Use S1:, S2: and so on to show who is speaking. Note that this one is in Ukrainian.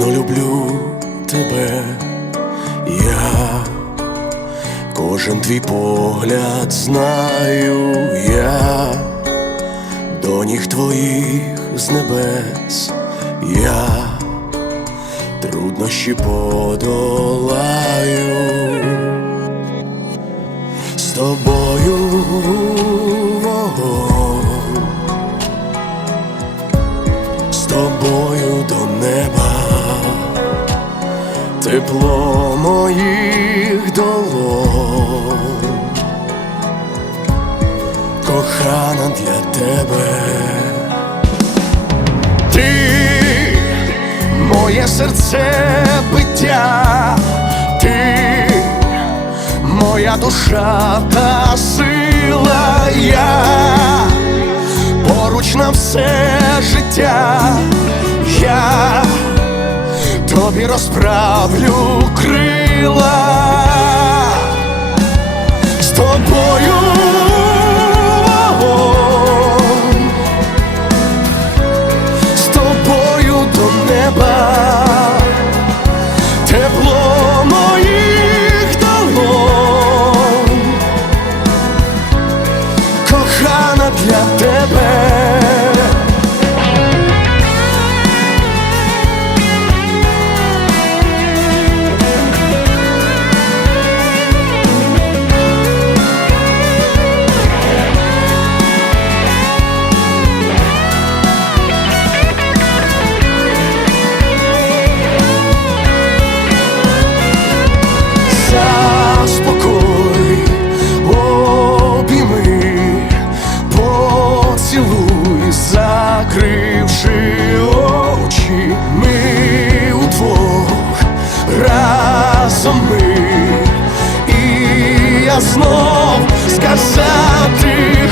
S1: ніжно люблю тебе, я кожен твій погляд знаю. Я, до ніг твоїх з небес. Я труднощі подолаю. З тобою вогонь, тепло моїх долонь, кохана для тебе. Ти моє серце биття, ти моя душа та сила. Я поруч на все життя, я тобі розправлю крила знов сказати.